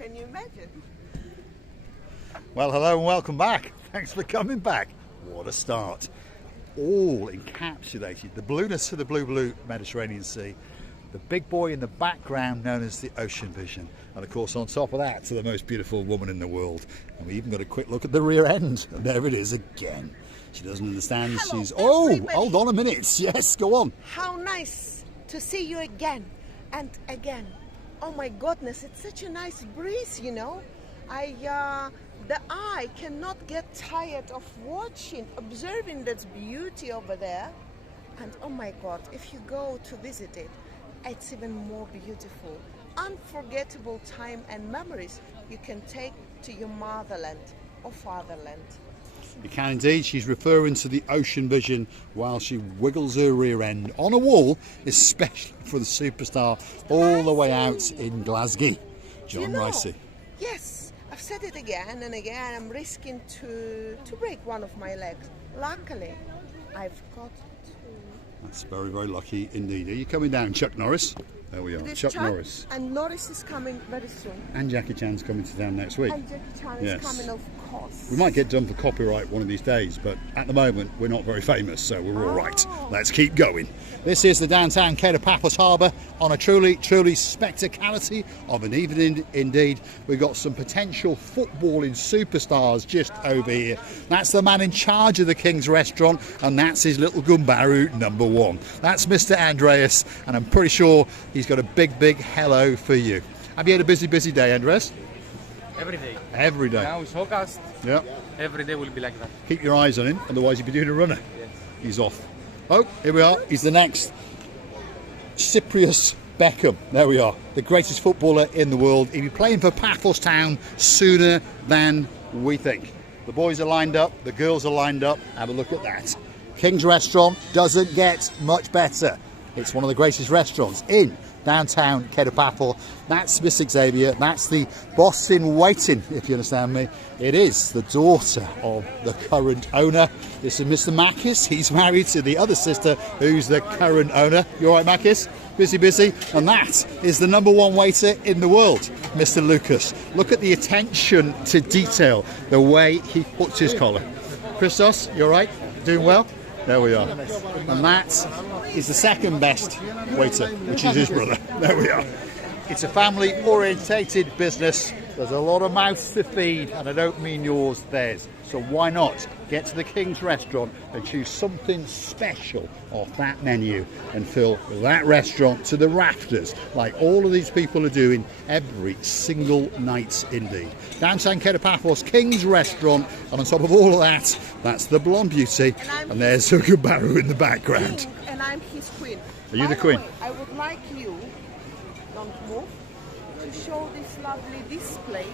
Can you imagine? Well, hello and welcome back. Thanks for coming back. What a start. All encapsulated. The blueness of the blue Mediterranean Sea. The big boy in the background known as the Ocean Vision. And of course on top of that, to the most beautiful woman in the world. And we even got a quick look at the rear end. And there it is again. She doesn't understand. Hello, She's... everybody. Oh, hold on a minute. Yes, go on. How nice to see you again and again. Oh my goodness, it's such a nice breeze, you know. The eye cannot get tired of watching, observing that beauty over there. And oh my God, if you go to visit it, it's even more beautiful. Unforgettable time and memories you can take to your motherland or fatherland. You can indeed. She's referring to the Ocean Vision while she wiggles her rear end on a wall, especially for the superstar all the way out in Glasgow. John Ricey. Yes, I've said it again and again. I'm risking to break one of my legs. Luckily, I've got to. That's very, very lucky indeed. Are you coming down, Chuck Norris? There we are, Chuck Norris. And Norris is coming very soon. And Jackie Chan's coming to town next week. And Jackie Chan is coming, of course. We might get done for copyright one of these days, but at the moment we're not very famous, so we're all right. Let's keep going. This is the downtown Kato Paphos Harbour on a truly spectacality of an evening indeed. We've got some potential footballing superstars just over here. That's the man in charge of the King's Restaurant, and that's his little gumbaru number one. That's Mr. Andreas, and I'm pretty sure he's got a big hello for you. Have you had a busy day, Andreas? Every day. Every day. Now it's August. Yeah. Every day will be like that. Keep your eyes on him, otherwise you'll be doing a runner. Yes. He's off. Oh, here we are. He's the next Cyprus Beckham. There we are. The greatest footballer in the world. He'll be playing for Paphos Town sooner than we think. The boys are lined up. The girls are lined up. Have a look at that. King's Restaurant doesn't get much better. It's one of the greatest restaurants in downtown Kato Paphos. That's Miss Xavier. That's the boss in waiting, if you understand me. It is the daughter of the current owner. This is Mr. Makis. He's married to the other sister who's the current owner. You all right, Makis? Busy. And that is the number one waiter in the world, Mr. Lucas. Look at the attention to detail, the way he puts his collar. Christos, you all right? Doing well? There we are. And that is the second best waiter, which is his brother. There we are. It's a family orientated business. There's a lot of mouths to feed, and I don't mean yours, theirs. So why not get to the King's Restaurant and choose something special off that menu and fill that restaurant to the rafters, like all of these people are doing every single night indeed. Downtown Kato Paphos, King's Restaurant, and on top of all of that, that's the blonde beauty, and there's Sugabaru in the background. And I'm his queen. Are you the queen? I would like you, don't move, to show this lovely display.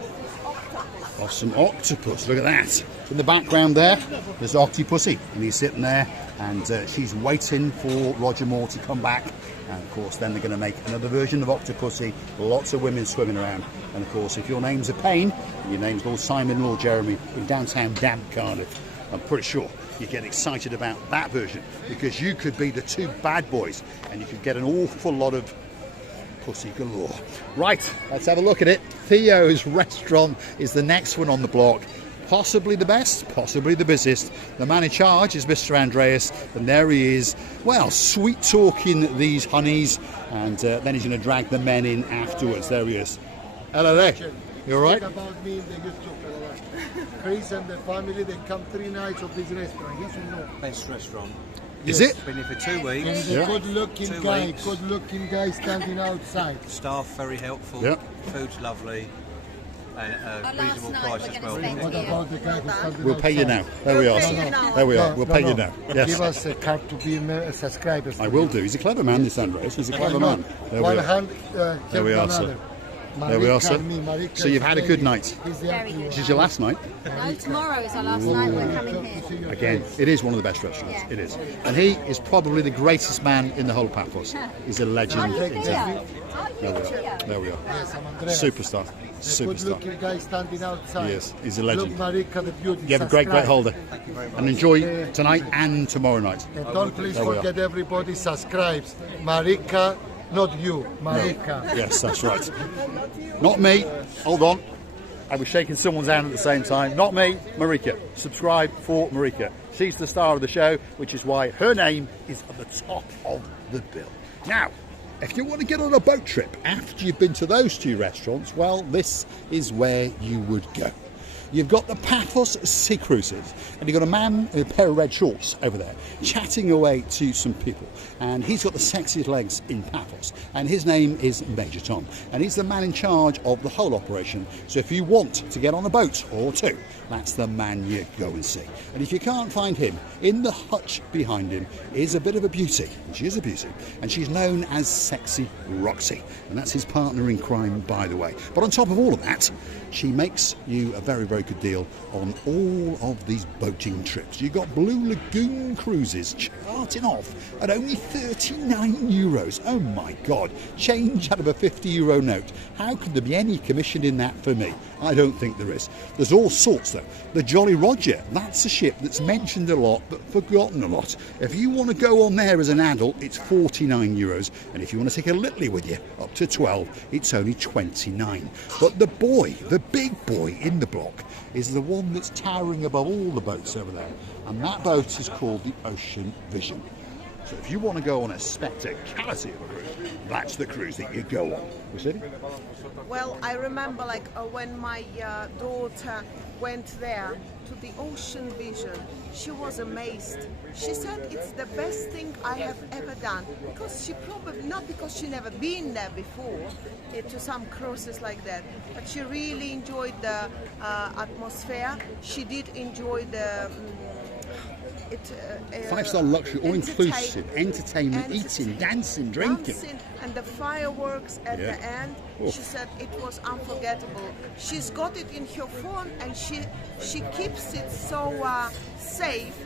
This octopus. Oh, some octopus, look at that. In the background there, there's Octopussy, and he's sitting there, and she's waiting for Roger Moore to come back. And of course, then they're going to make another version of Octopussy. Lots of women swimming around. And of course, if your name's a pain, your name's Lord Simon, Lord Jeremy, in downtown damp Cardiff, I'm pretty sure you get excited about that version, because you could be the two bad boys, and you could get an awful lot of pussy galore. Right, let's have a look at it. Theo's Restaurant is the next one on the block. Possibly the best, possibly the busiest. The man in charge is Mr. Andreas, and there he is, well, sweet talking these honeys, and then he's going to drag the men in afterwards. There he is. Hello there. You all right? About me in the YouTube. Chris and the family, they come 3 nights of this restaurant. He should know. Best restaurant. Is it? Been here for 2 weeks. And the good-looking guy standing outside. Staff very helpful. Yeah. Food's lovely. And a reasonable price as well. What about the guy who's standing We'll pay you now. There we are. There we are. We'll pay you now. Yes. Give us a card to be a subscriber. I will do. He's a clever man, this Andreas. He's a clever man. There we One are. hand, There we are, sir. There we are, sir. Marika, So you've had a good night. Very good. This is your last night? No, tomorrow is our last night. We're coming here. Again, it is one of the best restaurants. Yeah. It is. And he is probably the greatest man in the whole of Paphos. He's a legend. Are you indeed. here? There we are. There we are. Yes, I'm Andreas. Superstar. The Superstar. good-looking guy standing outside. Yes, he's a legend. Look, Marika, the beauty. You have a great Subscribe. holder. And enjoy tonight and tomorrow night. And don't please There we are. forget, everybody subscribes. Marika Not you, Marika. Yes, that's right. Not me. Hold on. I was shaking someone's hand at the same time. Not me, Marika. Subscribe for Marika. She's the star of the show, which is why her name is at the top of the bill. Now, if you want to get on a boat trip after you've been to those two restaurants, well, this is where you would go. You've got the Paphos Sea Cruises, and you've got a man in a pair of red shorts over there chatting away to some people, and he's got the sexiest legs in Paphos, and his name is Major Tom, and he's the man in charge of the whole operation. So if you want to get on a boat or two, that's the man you go and see. And if you can't find him, in the hutch behind him is a bit of a beauty, and she is a beauty, and she's known as Sexy Roxy, and that's his partner in crime, by the way. But on top of all of that, she makes you a very, very good deal on all of these boating trips. You've got Blue Lagoon cruises charting off at only €39. Oh my God, change out of a €50 note. How could there be any commission in that for me? I don't think there is. There's all sorts though. The Jolly Roger, that's a ship that's mentioned a lot but forgotten a lot. If you want to go on there as an adult, it's €49, and if you want to take a Littly with you, up to 12, it's only 29. But the boy, the big boy in the block, is the one that's towering above all the boats over there, and that boat is called the Ocean Vision. So if you want to go on a spectacality of a cruise, that's the cruise that you go on. You see? Well, I remember when my daughter went there to the Ocean Vision, she was amazed. She said it's the best thing I have ever done, because she probably, not because she never been there before to some cruises like that, but she really enjoyed the atmosphere. She did enjoy the five-star luxury, all-inclusive, entertainment, eating, dancing, drinking. And the fireworks at the end. She said it was unforgettable. She's got it in her phone, and she keeps it so safe.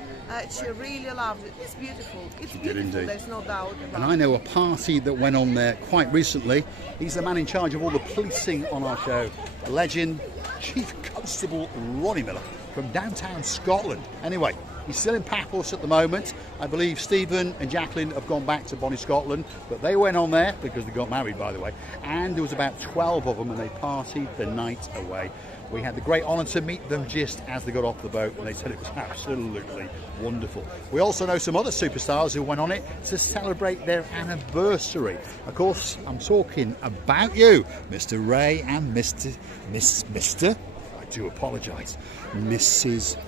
She really loved it. It's beautiful. It's beautiful, there's no doubt about it. And I know a party that went on there quite recently. He's the man in charge of all the policing on our show. A legend, Chief Constable Ronnie Miller from downtown Scotland. Anyway, he's still in Paphos at the moment. I believe Stephen and Jacqueline have gone back to Bonnie, Scotland, but they went on there because they got married, by the way, and there was about 12 of them, and they partied the night away. We had the great honour to meet them just as they got off the boat, and they said it was absolutely wonderful. We also know some other superstars who went on it to celebrate their anniversary. Of course, I'm talking about you, Mr. Ray and Mr. I do apologise, Mrs.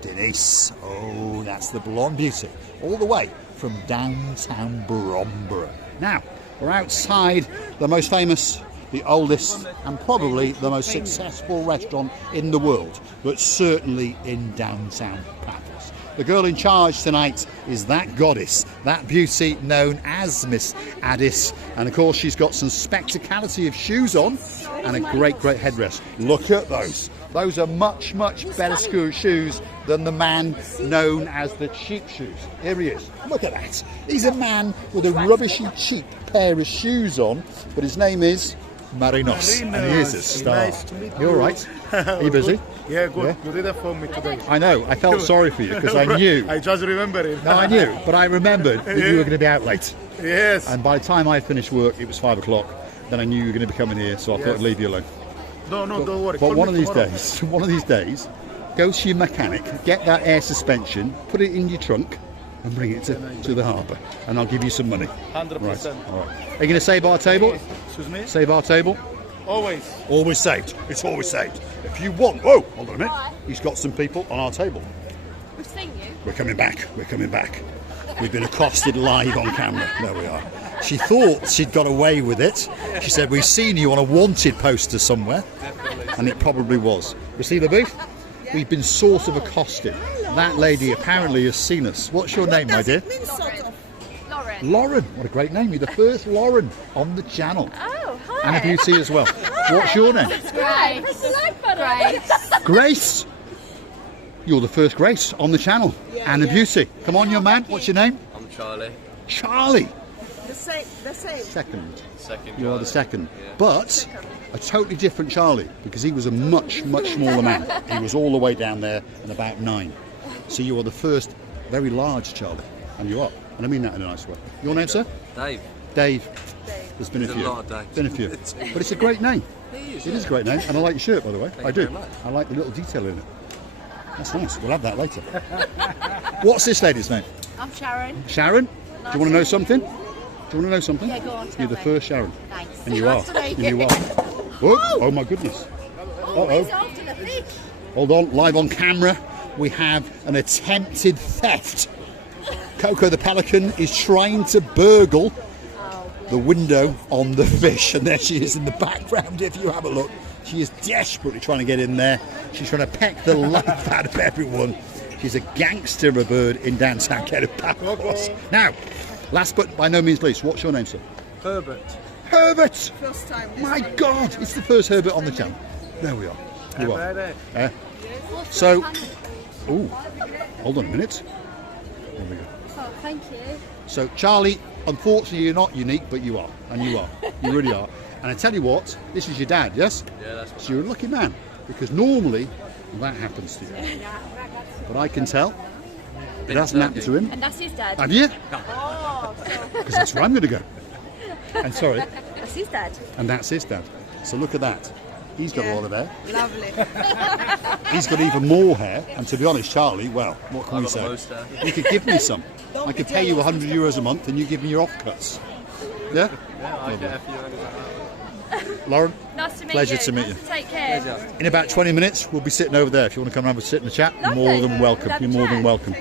Denise. Oh, that's the blonde beauty, all the way from downtown Bromborough. Now, we're outside the most famous, the oldest, and probably the most successful restaurant in the world, but certainly in downtown Paphos. The girl in charge tonight is that goddess, that beauty known as Miss Addis, and of course she's got some spectacality of shoes on and a great headrest. Look at those. Those are much better shoes than the man known as the cheap shoes. Here he is. Look at that. He's a man with a rubbishy cheap pair of shoes on, but his name is Marinos, and he is a star. Nice to meet you. You're right. Are you busy? Yeah, good. Yeah? You did it for me today. I know. I felt sorry for you because I knew. I just remember it. No, I knew, but I remembered that you were going to be out late. Yes. And by the time I finished work, it was 5 o'clock. Then I knew you were going to be coming here, so I thought I'd leave you alone. No, don't worry. But Call one me of these days, go to your mechanic, get that air suspension, put it in your trunk, and bring it to the harbour, and I'll give you some money. 100%. Right. All right. Are you going to save our table? Excuse me? Save our table? Always. Always saved. It's always saved. If you want... Whoa, hold on a minute. He's got some people on our table. We've seen you. We're coming back. We're coming back. We've been accosted live on camera. There we are. She thought she'd got away with it. She said, we've seen you on a wanted poster somewhere. And it probably was. You see the booth? We've been sort of accosted. That lady apparently has seen us. What's your name, my dear? Lauren. Lauren. What a great name. You're the first Lauren on the channel. Oh, hi. And a beauty as well. What's your name? Grace. Grace. You're the first Grace on the channel. And a beauty. Come on, young man. What's your name? I'm Charlie. Charlie. The same. Second. Second. You are the second. Yeah. But a totally different Charlie, because he was a much smaller man. He was all the way down there and about 9. So you are the first very large Charlie. And you are. And I mean that in a nice way. Your name, sir? Dave. Dave. There's been a There's few. a lot of Daves. Been a few. But it's a great name. It It is a great name, and I like your shirt, by the way. I you do. very much. I like the little detail in it. That's nice. We'll have that later. What's this lady's name? I'm Sharon. Sharon? Do you want to know something? Do you want to know something? Yeah, go on, tell You're the me. first Sharon. Thanks. And you are. Nice to meet And you you. are. Oh my goodness. He's after the fish. Hold on, live on camera, we have an attempted theft. Coco the pelican is trying to burgle the window on the fish, and there she is in the background. If you have a look, she is desperately trying to get in there. She's trying to peck the life out of everyone. She's a gangster of a bird in downtown Paphos. Now, last but by no means least, what's your name, sir? Herbert. Herbert! First time. My God, it's the first Herbert on the channel. There we are. You are. So, ooh, hold on a minute. There we go. Oh, thank you. So, Charlie, unfortunately, you're not unique, but you are, and you are. You really are. And I tell you what, this is your dad, yes? Yeah, that's So you're a lucky man, because normally that happens to you. But I can tell it hasn't happened to him. And that's his dad. Have you? Because that's where I'm going to go. And sorry, That's his dad. and that's his dad. So look at that. He's got a lot of hair. Lovely. He's got even more hair. And to be honest, Charlie, well, what can I've we got the say? most hair. You could give me some. I could pay you €100 a month and you give me your offcuts. Yeah? Yeah, I get a few hundred. Lauren? Nice to meet Pleasure you. to meet Nice you. to take care. In about 20 minutes, we'll be sitting over there. If you want to come around and sit in the chat, you're Lovely. more than welcome. Have a You're more than chat. welcome.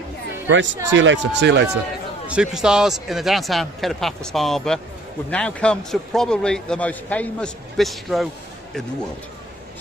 Grace, see you later. See you later. Superstars in the downtown Paphos Harbour. We've now come to probably the most famous bistro in the world.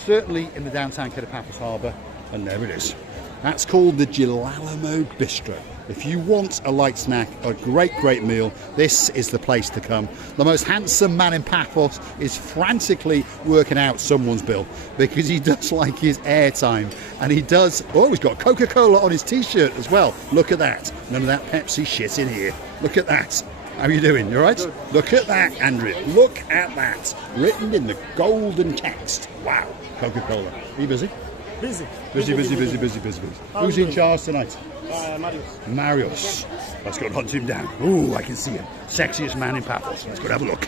Certainly in the downtown Paphos Harbour, and there it is. That's called the Girolamo Bistro. If you want a light snack, a great meal, this is the place to come. The most handsome man in Paphos is frantically working out someone's bill because he does like his airtime, and he does. Oh, he's got Coca-Cola on his t-shirt as well. Look at that. None of that Pepsi shit in here. Look at that. How are you doing? You all right? Look at that, Andrew. Look at that. Written in the golden text. Wow. Coca-Cola. Are you busy? Busy. Busy. Who's in charge tonight? Marius. Marius. Let's go and hunt him down. Ooh, I can see him. Sexiest man in Paphos. Let's go and have a look.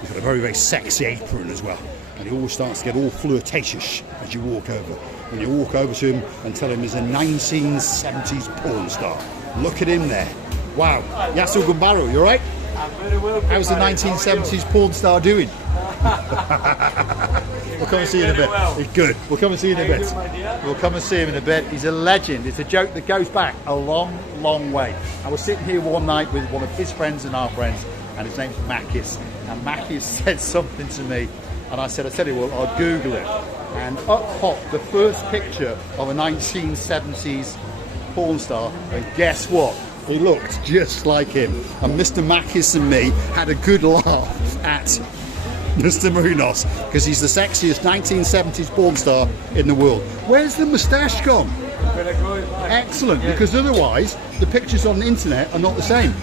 He's got a very sexy apron as well. And he always starts to get all flirtatious as you walk over. When you walk over to him and tell him he's a 1970s porn star. Look at him there. Wow. Yasu Gumbaro, you alright? I'm very well. How's the 1970s porn star doing? We'll come and see you in a bit. Well. He's good. We'll come and see you in a Thank bit. you, my dear. We'll come and see him in a bit. He's a legend. It's a joke that goes back a long way. I was sitting here one night with one of his friends and our friends, and his name's Makis. And Makis said something to me, and I said, I tell you what, I'll Google it. And up popped the first picture of a 1970s porn star, and guess what? He looked just like him. And Mr. Makis and me had a good laugh at Mr. Marinos because he's the sexiest 1970s porn star in the world. Where's the moustache gone? Excellent, because otherwise the pictures on the internet are not the same.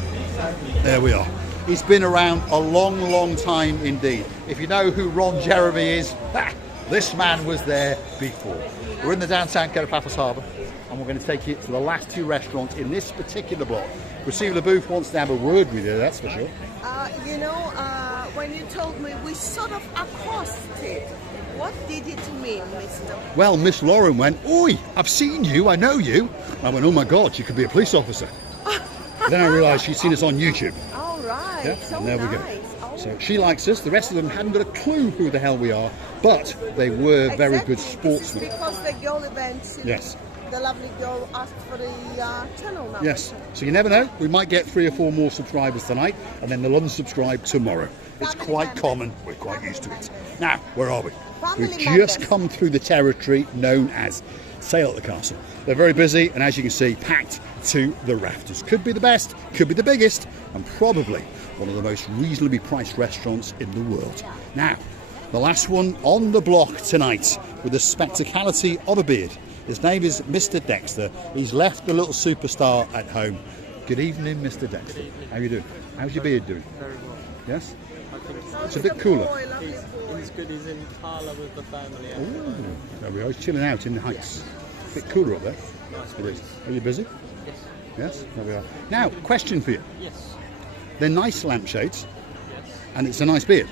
There we are. He's been around a long time indeed. If you know who Ron Jeremy is, this man was there before. We're in the downtown Paphos Harbour, and we're going to take you to the last two restaurants in this particular block. Receiver LeBouf wants to have a word with you, that's for sure. When you told me we sort of accosted, what did it mean, mister? Well, Miss Lauren went, "Oi, I've seen you, I know you." I went, "Oh my God, you could be a police officer." Then I realised she'd seen us on YouTube. All right, Yeah, so and there we go. nice. Oh. So she likes us. The rest of them hadn't got a clue who the hell we are, but they were very good Exactly. This is sportsmen. because the girl event, Yes. the lovely girl asked for the channel number. Yes. So you never know. We might get 3 or 4 more subscribers tonight, and then they'll unsubscribe tomorrow. It's Family quite members. common. We're quite used to it. Now, where are we? Family We've members. just come through the territory known as Sale at the Castle. They're very busy, and as you can see, packed to the rafters. Could be the best, could be the biggest, and probably one of the most reasonably priced restaurants in the world. Now, the last one on the block tonight with the spectacality of a beard. His name is Mr. Dexter. He's left the little superstar at home. Good evening, Mr. Dexter. How you doing? How's your beard doing? Very well. Yes? I think It's a bit cooler. Boy, lovely he's, boy. he's good. He's in Tala with the family. Ooh, there we are. He's chilling out in the heights. A bit cooler up there. It is. Are you busy? Yes. Yes? There we are. Now, question for you. Yes. They're nice lampshades. and it's a nice beard.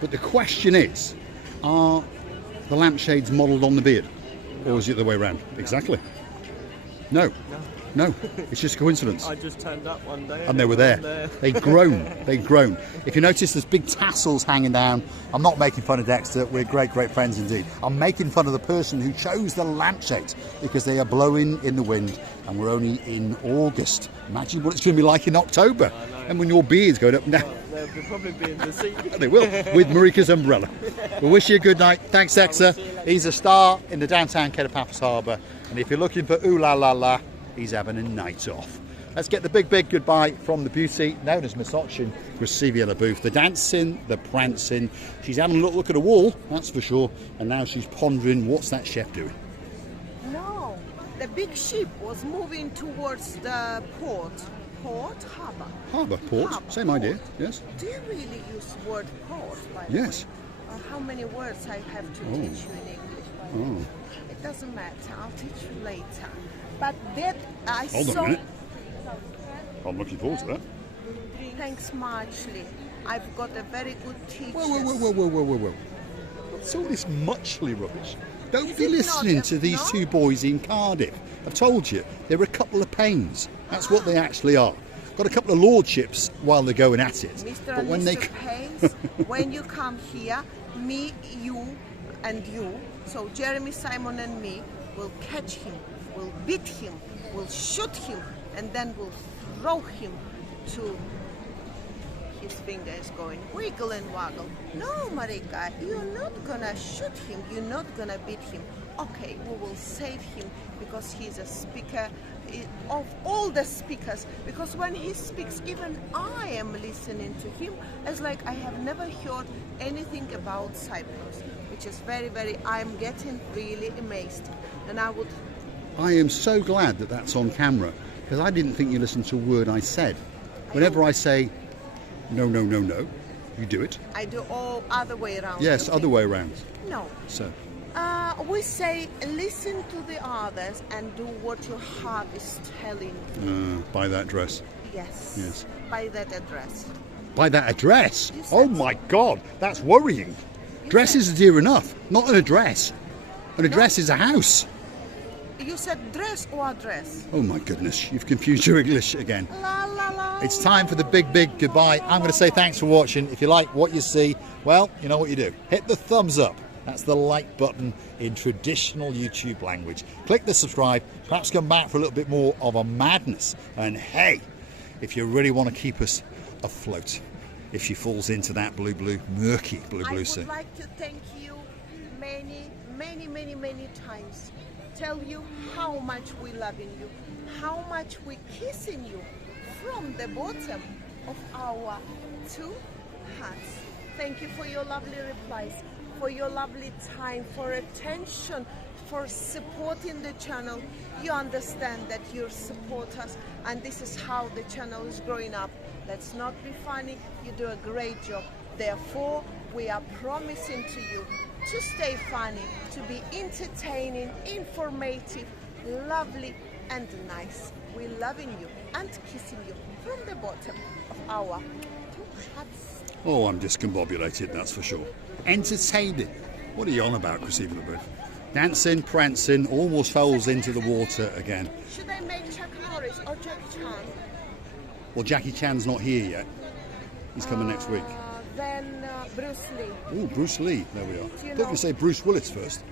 But the question is, are the lampshades modelled on the beard? Or is it the way around? Exactly. No. No, it's just a coincidence. I just turned up one day And they were there. They'd grown. They'd grown. If you notice, there's big tassels hanging down. I'm not making fun of Dexter. We're great, great friends indeed. I'm making fun of the person who chose the lampshades because they are blowing in the wind and we're only in August. Imagine what it's going to be like in October. And when your beard's going up and down. They'll probably be in the sea. They will, with Marika's umbrella. We'll wish you a good night. Thanks, Dexter. He's a star in the downtown Kato Paphos Harbour. And if you're looking for ooh la la la, he's having a night off. Let's get the big, big goodbye from the beauty known as Miss Ochin, Graciela LaBouffe. The dancing, the prancing. She's having a look at a wall, that's for sure. And now she's pondering, what's that chef doing? No, the big ship was moving towards the port. Port? Harbour. Harbour, port, Harbour, same port. idea, yes. Do you really use word port, by the Yes. way? How many words I have to teach you in English, by the way? It doesn't matter, I'll teach you later. But that I Hold saw... on a minute. I'm looking forward to that. Thanks muchly. I've got a very good teacher. Whoa. What's all this muchly rubbish? Don't Is be it listening not? to these No? two boys in Cardiff. I've told you, they're a couple of pains. That's what they actually are. Got a couple of lordships while they're going at it. Mr. But and when Mr. they Haynes, when you come here, me, you, and you, so Jeremy, Simon, and me, will catch him, will beat him, will shoot him, and then we'll throw him to his finger is going wiggle and waggle. No, Marika, you're not gonna shoot him, you're not gonna beat him. Okay, we will save him because he's a speaker of all the speakers, because when he speaks, even I am listening to him as like I have never heard anything about Cyprus, which is very, I'm getting really amazed. And I am so glad that that's on camera, because I didn't think you listened to a word I said. Whenever I say no, you do it. I do all other way around. Yes, you other think? way around. No. So, We say listen to the others and do what your heart is telling you. buy that dress. Yes. By that address. Buy that address? You said Oh my God, that's worrying. Dresses are dear enough, not an address. An address is a house. You said dress or address? Oh my goodness, you've confused your English again. La la la. It's time for the big, big goodbye. I'm going to say thanks for watching. If you like what you see, well, you know what you do. Hit the thumbs up. That's the like button in traditional YouTube language. Click the subscribe. Perhaps come back for a little bit more of a madness. And hey, if you really want to keep us afloat, if she falls into that murky blue sea. I would like to thank you many times. Tell you how much we loving you, how much we kissing you from the bottom of our two hearts. Thank you for your lovely replies, for your lovely time, for attention, for supporting the channel. You understand that you support us, and this is how the channel is growing up. Let's not be funny, you do a great job. Therefore, we are promising to you to stay funny, to be entertaining, informative, lovely and nice. We're loving you and kissing you from the bottom of our two hearts. Oh, I'm discombobulated, that's for sure. Entertaining. What are you on about, Graciela LaBouffe? Dancing, prancing, almost falls into the water again. Should I make Chuck Norris or Jackie Chan? Well, Jackie Chan's not here yet. He's coming next week. Then Bruce Lee. Oh, Bruce Lee. There we are. you I thought you know- would say Bruce Willis first.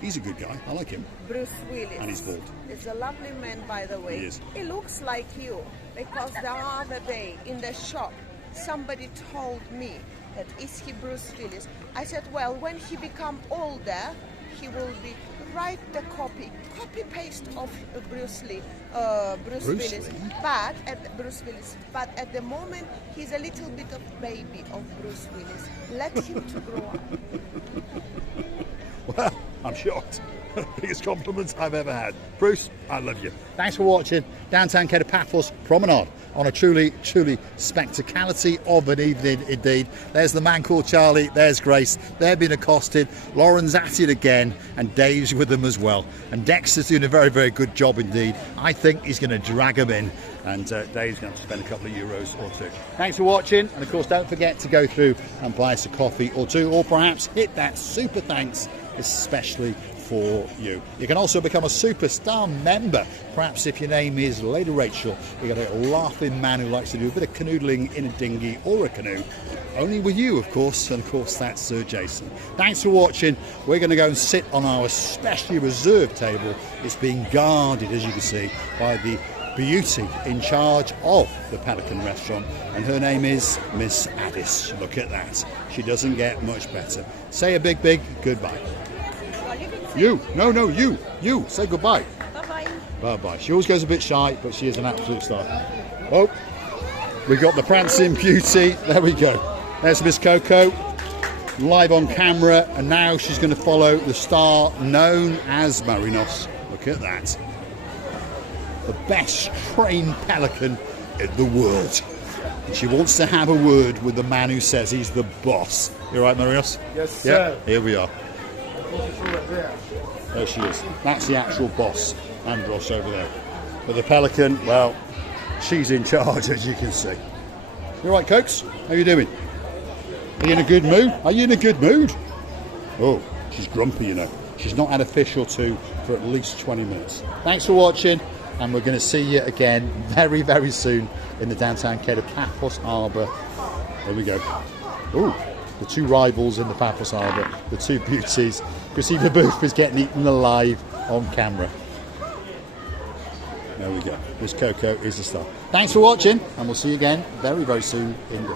He's a good guy. I like him. Bruce Willis. And he's bald. He's a lovely man, by the way. He is. He looks like you, because the other day in the shop, somebody told me that is he Bruce Willis. I said, well, when he become older, he will be write the copy paste of Bruce Lee, Bruce Willis. Lee? But at the moment, he's a little bit of baby of Bruce Willis. Let him to grow up. Well, I'm shocked. Biggest compliment I've ever had. Bruce, I love you. Thanks for watching Downtown Kato Paphos Promenade on a truly spectacality of an evening indeed. There's the man called Charlie, there's Grace, they've been accosted, Lauren's at it again, and Dave's with them as well. And Dexter's doing a very good job indeed. I think he's going to drag them in, and Dave's going to have to spend a couple of euros or two. Thanks for watching, and of course don't forget to go through and buy us a coffee or two, or perhaps hit that super thanks, especially for you. You can also become a superstar member, perhaps if your name is Lady Rachel. You got a laughing man who likes to do a bit of canoodling in a dinghy or a canoe, only with you of course, and of course that's Sir Jason. Thanks for watching. We're going to go and sit on our specially reserved table. It's being guarded, as you can see, by the beauty in charge of the Pelican restaurant, and her name is Miss Addis. Look at that, she doesn't get much better. Say a big goodbye. You, no, you, say goodbye. Bye-bye. She always goes a bit shy, but she is an absolute star. Oh, we got the prancing beauty. There we go. There's Miss Coco, live on camera, and now she's going to follow the star known as Marinos. Look at that. The best trained pelican in the world. And she wants to have a word with the man who says he's the boss. You all right, Marinos? Yes, sir. Yeah, here we are. There she is. That's the actual boss, Andros over there. But the pelican, well, she's in charge, as you can see. You all right, Cokes? How you doing? Are you in a good mood? Are you in a good mood? Oh, she's grumpy, you know. She's not had a fish or two for at least 20 minutes. Thanks for watching, and we're going to see you again very soon in the Downtown Kato Paphos Harbour. There we go. Oh, the two rivals in the Paphos Harbour, the two beauties. Christina Booth is getting eaten alive on camera. There we go. Miss Coco is the star. Thanks for watching, and we'll see you again very soon indeed.